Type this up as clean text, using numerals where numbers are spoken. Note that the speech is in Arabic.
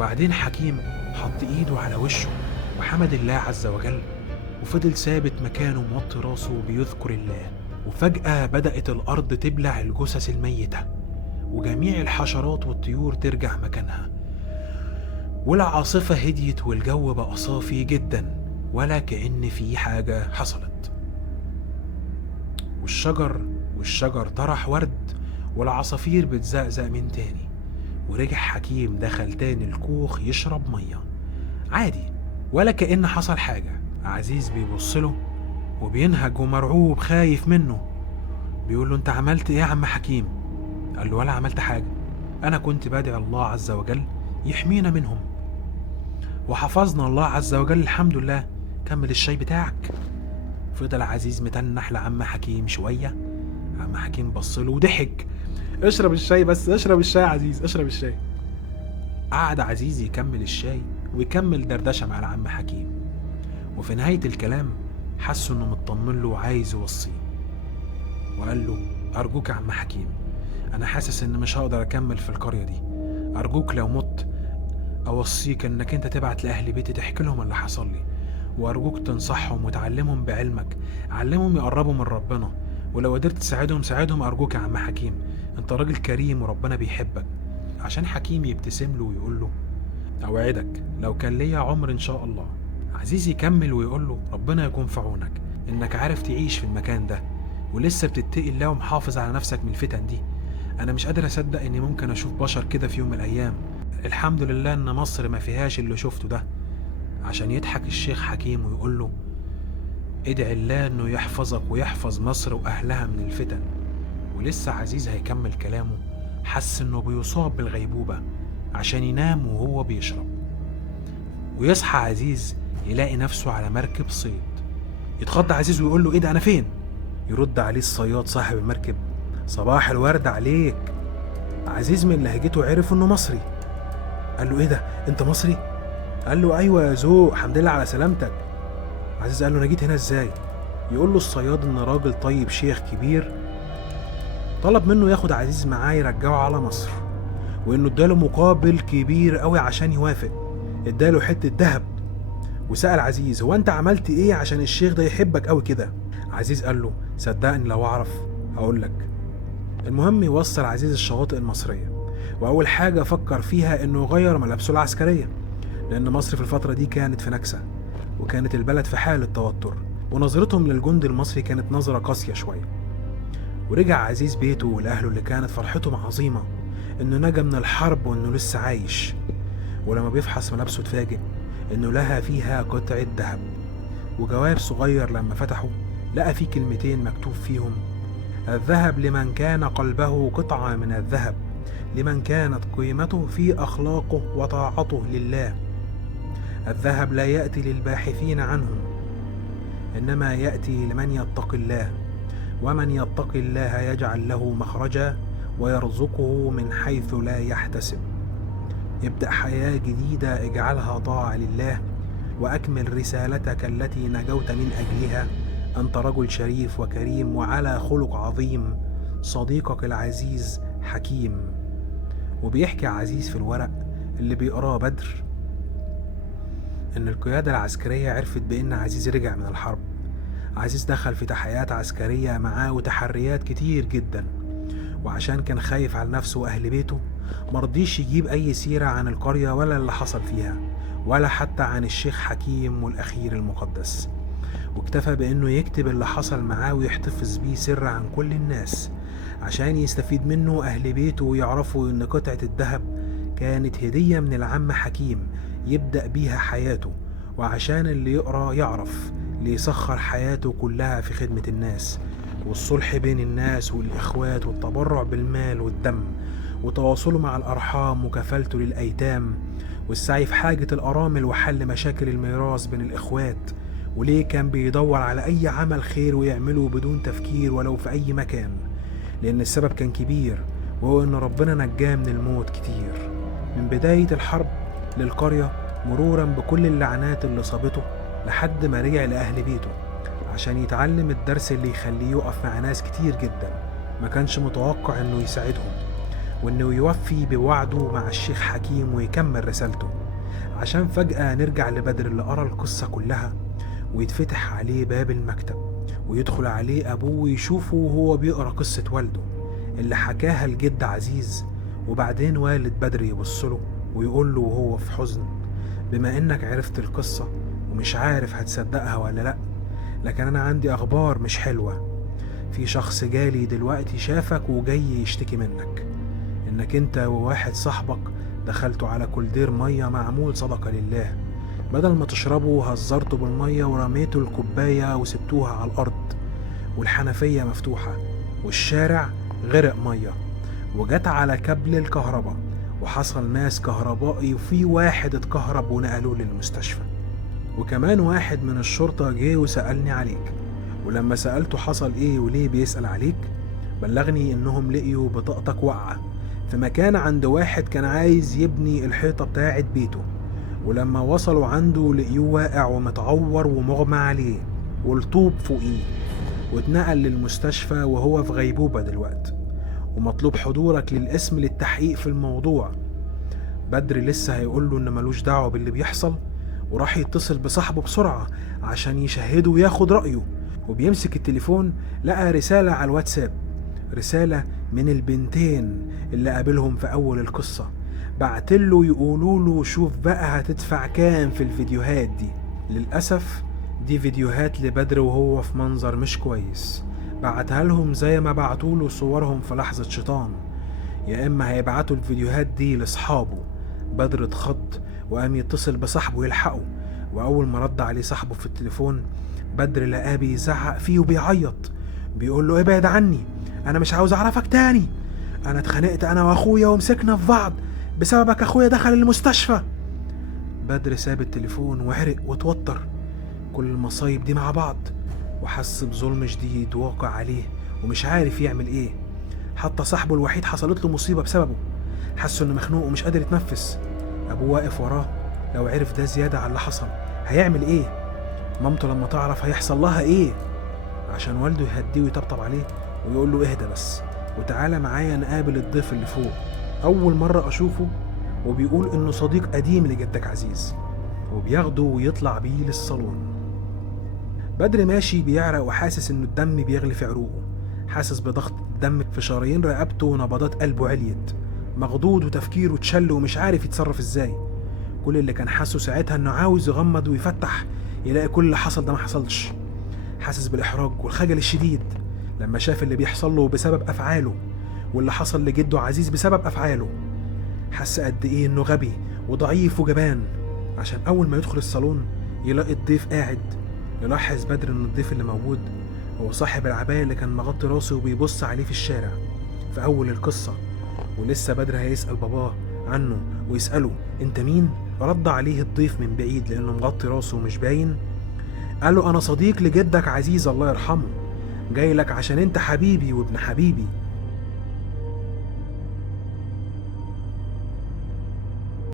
وبعدين حكيم حط ايده على وشه وحمد الله عز وجل، وفضل ثابت مكانه موطي راسه وبيذكر الله. وفجأة بدأت الأرض تبلع الجثث الميتة، وجميع الحشرات والطيور ترجع مكانها، والعاصفة هديت والجو بقى صافي جدا ولا كأن في حاجة حصلت. والشجر طرح ورد، والعصافير بتزقزق من تاني. ورجع حكيم دخل تاني الكوخ يشرب مية عادي ولا كأن حصل حاجة. عزيز بيبصله وبينهج ومرعوب خايف منه، بيقول له: انت عملت ايه يا عم حكيم؟ قال له: ولا عملت حاجة، انا كنت بدعي الله عز وجل يحمينا منهم وحفظنا الله عز وجل الحمد لله. كمل الشاي بتاعك. فضل عزيز متنح لعم حكيم شوية. عم حكيم بصله وضحك: اشرب الشاي بس، اشرب الشاي يا عزيز، اشرب الشاي. قعد عزيز يكمل الشاي ويكمل دردشة مع العم حكيم. وفي نهاية الكلام حس انه مطمن له وعايز يوصيه، وقال له: ارجوك يا عم حكيم، انا حاسس ان مش هقدر اكمل في القرية دي. ارجوك لو مت اوصيك انك انت تبعت لاهل بيتي تحكي لهم اللي حصل لي، وارجوك تنصحهم وتعلمهم بعلمك، علمهم يقربوا من ربنا، ولو قدرت تساعدهم ساعدهم. ارجوك يا عم حكيم، انت راجل كريم وربنا بيحبك. عشان حكيم يبتسم له ويقول له: اوعدك لو كان ليا عمر ان شاء الله. عزيز يكمل ويقول له: ربنا يكون في عونك، انك عارف تعيش في المكان ده ولسه بتتقي الله ومحافظ على نفسك من الفتن دي. انا مش قادر اصدق اني ممكن اشوف بشر كده في يوم من الايام. الحمد لله ان مصر ما فيهاش اللي شفته ده. عشان يضحك الشيخ حكيم ويقول له: ادعي الله انه يحفظك ويحفظ مصر واهلها من الفتن. ولسه عزيز هيكمل كلامه حس انه بيصاب بالغيبوبة عشان ينام وهو بيشرب. ويصحى عزيز يلاقي نفسه على مركب صيد. يتخض عزيز ويقول له: ايه ده، انا فين؟ يرد عليه الصياد صاحب المركب: صباح الورد عليك. عزيز من لهجته عرف انه مصري. قال له: ايه ده، انت مصري؟ قال له: ايوه يا ذوق، الحمد لله على سلامتك. عزيز قال له: انا جيت هنا ازاي؟ يقول له الصياد ان راجل طيب شيخ كبير طلب منه ياخد عزيز معاه يرجعه على مصر، وانه اداله مقابل كبير قوي عشان يوافق. اداله حتة ذهب. وسأل عزيز: هو انت عملت ايه عشان الشيخ ده يحبك قوي كده؟ عزيز قال له: صدقني لو اعرف اقول لك. المهم يوصل عزيز الشواطئ المصرية، واول حاجة فكر فيها انه يغير ملابسه العسكرية، لان مصر في الفترة دي كانت في نكسة وكانت البلد في حالة توتر، ونظرتهم للجند المصري كانت نظرة قاسية شوية. ورجع عزيز بيته ولأهله اللي كانت فرحتهم عظيمة انه نجا من الحرب وانه لسه عايش. ولما بيفحص ملابسه اتفاجئ انه لها فيها قطعة ذهب وجواب صغير. لما فتحه لقى فيه كلمتين مكتوب فيهم: الذهب لمن كان قلبه قطعة من الذهب، لمن كانت قيمته في أخلاقه وطاعته لله. الذهب لا يأتي للباحثين عنه، إنما يأتي لمن يتقي الله، ومن يتقي الله يجعل له مخرجا ويرزقه من حيث لا يحتسب. ابدأ حياة جديدة، اجعلها طاعة لله، وأكمل رسالتك التي نجوت من أجلها. أنت رجل شريف وكريم وعلى خلق عظيم. صديقك العزيز حكيم. وبيحكي عزيز في الورق اللي بيقراه بدر إن القيادة العسكرية عرفت بإن عزيز رجع من الحرب. عزيز دخل في تحقيقات عسكرية معاه وتحريات كتير جدا، وعشان كان خايف على نفسه وأهل بيته مرضيش يجيب أي سيرة عن القرية ولا اللي حصل فيها، ولا حتى عن الشيخ حكيم والأخير المقدس. واكتفى بأنه يكتب اللي حصل معاه ويحتفظ بيه سر عن كل الناس عشان يستفيد منه أهل بيته ويعرفوا إن قطعة الذهب كانت هدية من العم حكيم يبدأ بيها حياته، وعشان اللي يقرأ يعرف ليسخر حياته كلها في خدمة الناس والصلح بين الناس والإخوات والتبرع بالمال والدم وتواصله مع الأرحام وكفالته للأيتام والسعي في حاجة الأرامل وحل مشاكل الميراث بين الإخوات. وليه كان بيدور على أي عمل خير ويعمله بدون تفكير ولو في أي مكان، لأن السبب كان كبير، وهو أن ربنا نجاه من الموت كتير، من بداية الحرب للقرية مرورا بكل اللعنات اللي صابته لحد ما رجع لأهل بيته عشان يتعلم الدرس اللي يخليه يقف مع ناس كتير جدا ما كانش متوقع أنه يساعدهم، وإنه يوفي بوعده مع الشيخ حكيم ويكمل رسالته. عشان فجأة نرجع لبدر اللي قرأ القصة كلها، ويتفتح عليه باب المكتب ويدخل عليه أبوه ويشوفه وهو بيقرأ قصة والده اللي حكاها الجد عزيز. وبعدين والد بدر يبصله ويقول له وهو في حزن: بما إنك عرفت القصة ومش عارف هتصدقها ولا لأ، لكن أنا عندي أخبار مش حلوة. في شخص جالي دلوقتي شافك وجاي يشتكي منك، إنك أنت وواحد صاحبك دخلتوا على كولدير مية معمول صدقة لله، بدل ما تشربوا هزرتوا بالمية ورميتوا الكوباية وسبتوها على الأرض، والحنفية مفتوحة والشارع غرق مية، وجت على كابل الكهرباء وحصل ماس كهربائي وفي واحد اتكهرب ونقلوه للمستشفى. وكمان واحد من الشرطة جه وسألني عليك، ولما سألته حصل ايه وليه بيسأل عليك، بلغني انهم لقيوا بطاقتك واقعة في مكان عند واحد كان عايز يبني الحيطة بتاعت بيته، ولما وصلوا عنده لقيوه واقع ومتعور ومغمى عليه والطوب فوقيه، واتنقل للمستشفى وهو في غيبوبة دلوقتي، ومطلوب حضورك للقسم للتحقيق في الموضوع. بدر لسه هيقوله ان ملوش دعوة باللي بيحصل، وراح يتصل بصاحبه بسرعة عشان يشهده وياخد رأيه، وبيمسك التليفون لقى رسالة على الواتساب، رسالة من البنتين اللي قابلهم في أول القصة، بعتله يقولوله شوف بقى هتدفع كام في الفيديوهات دي. للأسف دي فيديوهات لبدر وهو في منظر مش كويس، بعتها لهم زي ما بعتوله صورهم في لحظة شيطان، يا إما هيبعتوا الفيديوهات دي لأصحابه. بدر اتخض وقام يتصل بصاحبه يلحقه، وأول ما رد عليه صاحبه في التليفون بدر لقاه بيزعق فيه وبيعيط، بيقول له ابعد عني، أنا مش عاوز أعرفك تاني، أنا اتخانقت أنا وأخويا ومسكنا في بعض بسببك، أخويا دخل المستشفى. بدر ساب التليفون وعرق وتوتر كل المصايب دي مع بعض، وحس بظلم شديد واقع عليه ومش عارف يعمل ايه. حتى صاحبه الوحيد حصلت له مصيبة بسببه، حسه انه مخنوق ومش قادر يتنفس. ابوه واقف وراه، لو عرف ده زيادة على اللي حصل هيعمل ايه؟ مامته لما تعرف هيحصل لها ايه؟ عشان والده يهديه ويطبطب عليه ويقول له اهدى بس وتعالى معايا نقابل الضيف اللي فوق، اول مرة اشوفه وبيقول انه صديق قديم لجدك عزيز، وبياخده ويطلع بيه للصالون. بدر ماشي بيعرق وحاسس انه الدم بيغلي في عروقه، حاسس بضغط الدم في شرايين رقبته ونبضات قلبه عليت، مخضوض وتفكيره اتشل ومش عارف يتصرف ازاي. كل اللي كان حاسه ساعتها انه عاوز يغمض ويفتح يلاقي كل اللي حصل ده ما حصلش. حاسس بالاحراج والخجل الشديد لما شاف اللي بيحصل له بسبب افعاله، واللي حصل لجده عزيز بسبب افعاله. حس قد ايه انه غبي وضعيف وجبان، عشان اول ما يدخل الصالون يلاقي الضيف قاعد. يلاحظ بدر ان الضيف اللي موجود هو صاحب العباية اللي كان مغطي راسه وبيبص عليه في الشارع في اول القصة. ولسه بدر هيسأل باباه عنه ويسأله انت مين؟ رد عليه الضيف من بعيد لانه مغطي راسه ومش باين، قاله انا صديق لجدك عزيز الله يرحمه، جاي لك عشان انت حبيبي وابن حبيبي،